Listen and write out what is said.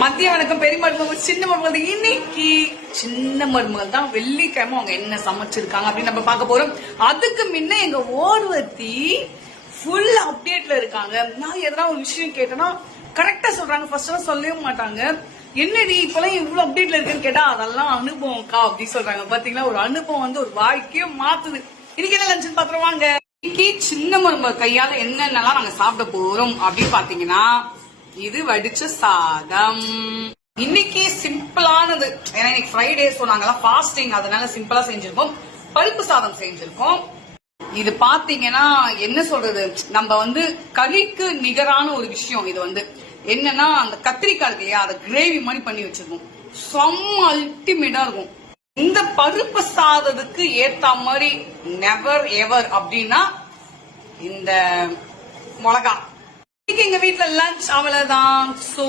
மத்திய வணக்கம். பெரிய மருமகள் சின்ன மருமகள். இன்னைக்கு சின்ன மருமகள் தான் வெள்ளிக்கிழமை அவங்க என்ன சமைச்சிருக்காங்க அப்படின்னு நம்ம பார்க்க போறோம். அதுக்கு முன்ன எங்க ஓர்வத்தி ஃபுல் அப்டேட்ல இருக்காங்க. நான் எதனா ஒரு விஷயம் கேட்டேன்னா கரெக்டா சொல்றாங்க. ஃபர்ஸ்ட் எல்லாம் சொல்லவே மாட்டாங்க. என்னடி இப்பெல்லாம் இவ்வளவு அப்டேட்ல இருக்குன்னு கேட்டா அதெல்லாம் அனுபவம்க்கா அப்படின்னு சொல்றாங்க. பாத்தீங்களா, ஒரு அனுபவம் வந்து ஒரு வாழ்க்கையே மாத்துது. இன்னைக்கு என்ன லஞ்சுன்னு பாத்துருவாங்க. இன்னைக்கு சின்ன மருமகள் கையால என்னென்னலாம் நாங்க சாப்பிட போறோம் அப்படின்னு பாத்தீங்கன்னா, இது வடிச்ச சாதம். இன்னைக்கு சிம்பிளானது, ஏன்னா இன்னைக்கு ஃப்ரைடே சொன்னாங்கலாம் ஃபாஸ்டிங், அதனால சிம்பிளா செஞ்சிருக்கோம். பருப்பு சாதம் செஞ்சிருக்கோம். இது பாத்தீங்கன்னா என்ன சொல்றது, நம்ம வந்து களிக்கு நிகரான ஒரு விஷயம். இது வந்து என்னன்னா அந்த கத்திரிக்காய் இருக்கு இல்லையா, அதை கிரேவி மாதிரி பண்ணி வச்சிருக்கோம். செம்ம அல்டிமேட்டா இருக்கும். இந்த பருப்பு சாதத்துக்கு ஏத்த மாதிரி நெவர் எவர் அப்படின்னா இந்த மிளகா. எங்க வீட்டுல லஞ்ச் அவ்வளவுதான். சோ